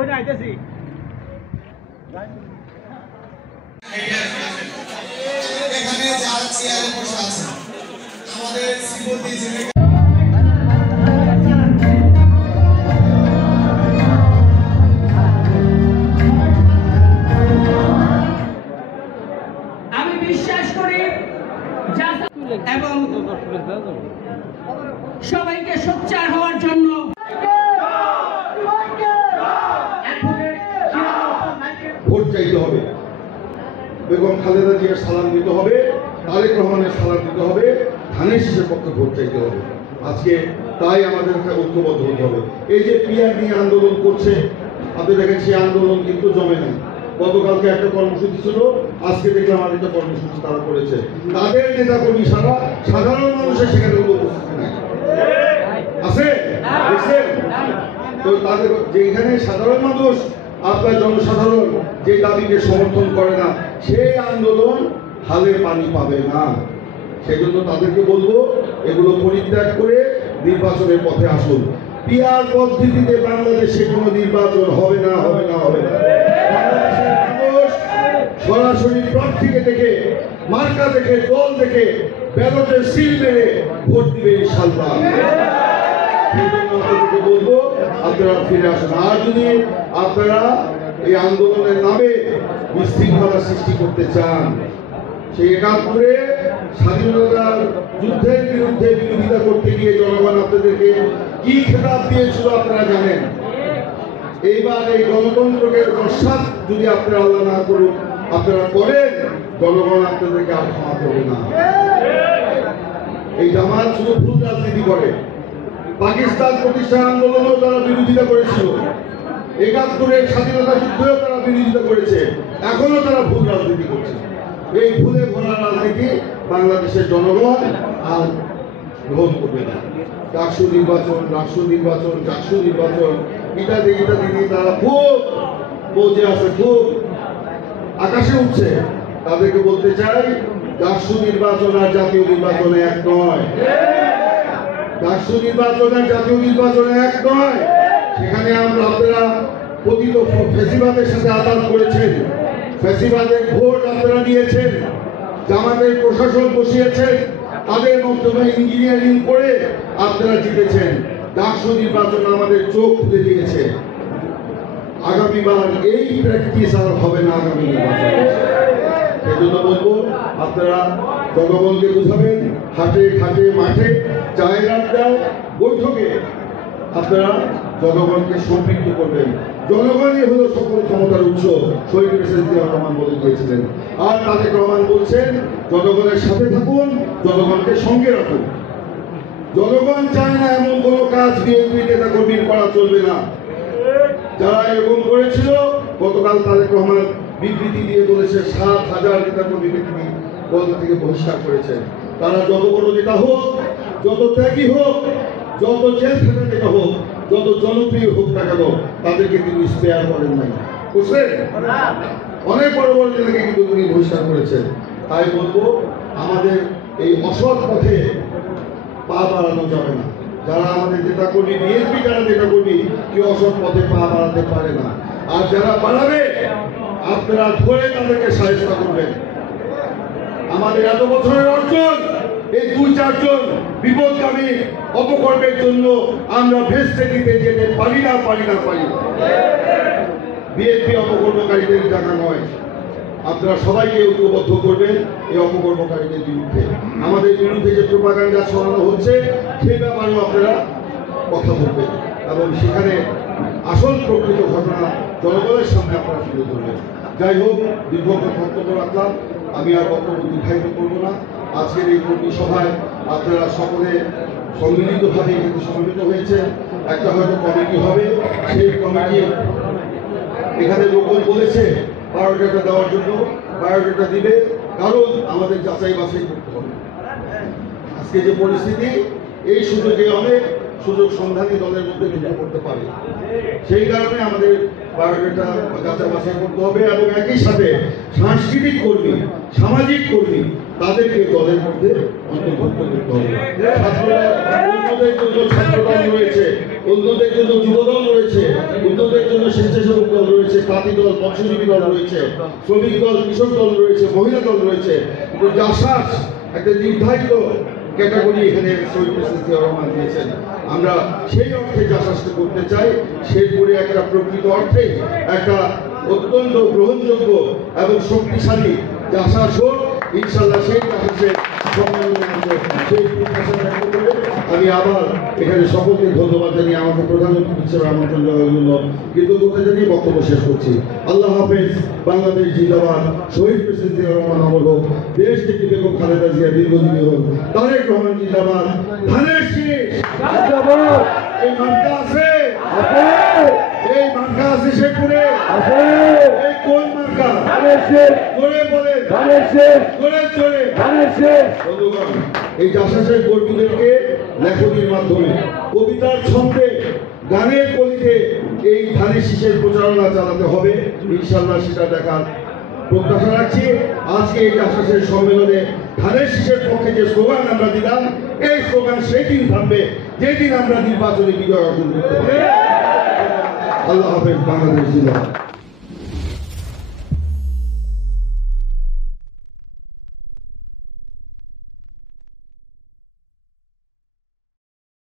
এখানে যারা চেয়ারে বসে আছে আমাদের শ্রীপতি আমি বিশ্বাস করি এবং সবাইকে সোচ্চার হওয়ার জন্য ভোট চাইতে হবে, বেগম খালেদা জিয়ার সালাম দিতে হবে, তারেক রহমানের সালাম দিতে হবে, ধানের শীষের পক্ষে ভোট চাইতে হবে। আজকে তাই আমাদের ঐক্যবদ্ধ হতে হবে। এই যে পিআর নিয়ে আন্দোলন করছে, আপনি দেখেন সেই আন্দোলন কিন্তু জমে নাই। গতকালকে একটা কর্মসূচি ছিল, আজকে দেখলাম আরেকটা কর্মসূচি তারা করেছে। তাদের নেতা কর্মী ছাড়া সাধারণ মানুষের সেখানে উপস্থিতি নাই আছে, দেখছেন তো? তাদের যেখানে সাধারণ মানুষ, আপনার জনসাধারণ যে দাবিকে সমর্থন করে না, সেই আন্দোলন হালে পানি পাবে না। সেই জন্য তাদেরকে বলবো এগুলো পরিত্যাগ করে নির্বাচনের পথে আসুন। পিআর পদ্ধতিতে বাংলাদেশে কোনো নির্বাচন হবে না, হবে না, হবে না। বাংলাদেশের মানুষ সরাসরি প্রার্থীকে দেখে, মার্কা দেখে, দল দেখে, ব্যালটের সিল মেরে ভোট দিবে ইনশাআল্লাহ। সেই জন্য আপনাদেরকে বলবো আপনারা ফিরে আসুন। আর যদি আপনারা এই আন্দোলনের নামে বিশৃঙ্খলা সৃষ্টি করতে চান, সেই ৭১ স্বাধীনতার যুদ্ধের বিরুদ্ধে বিরোধিতা করতে গিয়ে জনগণ আপনাদেরকে কি খেতাব দিয়েছিল আপনারা জানেন। এইবার এই গণতন্ত্রকে রসাদ যদি আপনারা আল্লাহ না করুন, আপনারা করেন, জনগণ আপনাদেরকে আর ক্ষমা করবে না। এই জামাত শুধু ভুল রাজনীতি করে। পাকিস্তান প্রতিষ্ঠান আন্দোলনেও তারা বিরোধিতা করেছিল, ৭১ স্বাধীনতা যুদ্ধেও তারা বিরোধিতা করেছে, এখনো তারা ভুল রাজনীতি করছে। এই ভুলে ভরা রাজনীতি বাংলাদেশের জনগণ আর গ্রহণ করবে না। ডাকসু নির্বাচন, রাষ্ট্র নির্বাচন, জাতীয় নির্বাচন, ইত্যাদি ইত্যাদি নিয়ে তারা খুব পৌঁছে আছে, খুব আকাশে উঠছে। তাদেরকে বলতে চাই, ডাকসু নির্বাচন আর জাতীয় নির্বাচনে এক নয়। রাষ্ট্র নির্বাচন আর জাতীয় নির্বাচনে এক নয়। সেখানে আপনারা পতিত ফ্যাসিবাদের সাথে আদান করেছেন, ফ্যাসিবাদের ভোট আপনারা নিয়েছেন, জামাতের প্রশাসন বসিয়েছেন, তাদের মাধ্যমে ইঞ্জিনিয়ারিং করে আপনারা জিতেছেন। রাষ্ট্র নির্বাচন আমাদের চোখ খুলে দিয়েছে। আগামীবার এই প্র্যাকটিস আর হবে না আগামী নির্বাচনে। সেজন্য বলবো আপনারা জনগণকে বুঝাবেন, হাটে ঘাটে মাঠে, চায়ের আড্ডায়, বৈঠকে আপনারা জনগণকে সম্পৃক্ত করবেন। জনগণই হলো সকল ক্ষমতার উৎস, শহীদ প্রেসিডেন্ট জিয়াউর রহমান বলে দিয়েছিলেন। আর তারেক রহমান বলছেন, জনগণের সাথে থাকুন, জনগণকে সঙ্গে রাখুন। জনগণ চায় না এমন কোনো কাজ বিএনপি নেতা কর্মীর করা চলবে না। যারা এরকম করেছিল, গতকাল তারেক রহমান বিবৃতি দিয়ে বলেছে ৭,০০০ নেতা কর্মীকে তিনি দল থেকে বহিষ্কার করেছেন। তারা যত বড় নেতা হোক, যত ত্যাগী হোক, যত জেল থাকা নেতা হোক, যত জনপ্রিয় হোক না কেন, তাদেরকে তিনি স্পেয়ার করেন নাই। বুঝলেন? অনেক বড় বড় নেতাকে কিন্তু তিনি বহিষ্কার করেছেন। তাই বলবো, আমাদের এই অসৎ পথে পা বাড়ানো যাবে না। যারা আমাদের নেতা কর্মী, বিএনপি যারা নেতা কর্মী, কেউ অসৎ পথে পা বাড়াতে পারে না। আর যারা বাড়াবে, আপনারা ধরে তাদেরকে সাহায্য করবেন। আমাদের এত বছরের অর্জন, এই ২-৪ জন বিপদগামী অপকর্মের জন্য আমরা ভেস্তে দিতে যেতে পারি না। বিএনপি অপকর্মকারীদের জায়গা নয়। আপনারা সবাইকে ঐক্যবদ্ধ করবেন এই অপকর্মকারীদের বিরুদ্ধে। আমাদের বিরুদ্ধে যে প্রোপাগান্ডা ছড়ানো হচ্ছে, সেই ব্যাপারেও আপনারা কথা বলবেন এবং সেখানে আসল প্রকৃত ঘটনা জনগণের সামনে আপনারা তুলে ধরবেন। যাই হোক, দীর্ঘক্ষণ বক্তব্য রাখলাম, আমি আর বক্তব্য দীর্ঘায়িত করবো না। আজকের এই কর্মী সভায় আপনারা সকলে সম্মিলিতভাবে এখানে সমবেত হয়েছে। একটা হয়তো কমিটি হবে, সেই কমিটি এখানে লোকজন বলেছে বায়োডাটা দেওয়ার জন্য, বায়োডাটা দিবে, কারণ আমাদের যাচাই বাছাই করতে হবে। আজকে যে পরিস্থিতি, এই সুযোগে অনেক সুযোগ সন্ধানী দলের মধ্যে ঢুকে পড়তে পারে। সেই কারণে আমাদের বায়োডাটা যাচাই বাছাই করতে হবে এবং একই সাথে সাংস্কৃতিক কর্মী, সামাজিক কর্মী, তাদেরকে দলের মধ্যে অন্তর্ভুক্ত করতে হবে। অন্যদের জন্য ছাত্রদল রয়েছে, অন্যদের জন্য যুবদল রয়েছে, অন্যদের জন্য স্বেচ্ছাসেবক দল রয়েছে, তাঁতি দল, মৎস্যজীবী দল রয়েছে, শ্রমিক দল, কৃষক দল রয়েছে, মহিলা দল রয়েছে। জাসাস একটা নির্ধারিত ক্যাটাগরি এখানে শহীদ প্রেসিডেন্ট জিয়াউর রহমান দিয়েছেন। আমরা সেই অর্থে জাসাসকে করতে চাই, শেরপুরে একটা প্রকৃত অর্থে একটা অত্যন্ত গ্রহণযোগ্য এবং শক্তিশালী জাসাস হোক। ইনশাল্লাহ সেই জাসাসের সম্মেলনে সেই প্রত্যাশা ব্যক্ত করে আমি আবার এখানে সকলকে ধন্যবাদ জানিয়ে আমাকে প্রধান অতিথি হিসেবে আমন্ত্রণ জানানোর জন্য কৃতজ্ঞতা জানিয়ে বক্তব্য শেষ করছি। আল্লাহ হাফেজ। বাংলাদেশ জিন্দাবাদ। শহীদ প্রেসিডেন্ট জিয়াউর রহমান অমর হোক। দেশ থেকে বেগম খালেদা জিয়া দীর্ঘজীবী হোক। তারেক রহমান জিন্দাবাদ। ধানের শীষ জিন্দাবাদ। এই মার্কা আছে, এই মার্কা আছে শেরপুরে, এই কোন মার্কা? করে বলে বন্ধুগণ, এই জাসাসের কর্মীদেরকে লেখনীর মাধ্যমে, কবিতার ছন্দে, গানের কলিতে এই ধানের শীষের প্রচারণা চালাতে হবে। ইনশাল্লাহ সেটা দেখার প্রত্যাশা রাখছি। আজকে এই জাসাসের সম্মেলনে ধানের শীষের পক্ষে যে স্লোগান আমরা দিলাম, এই স্লোগান সেই দিন থাকবে যেদিন আমরা নির্বাচনে বিজয় অর্জন করতে পারব। আল্লাহ হাফেজ। বাংলাদেশ জিন্দাবাদ।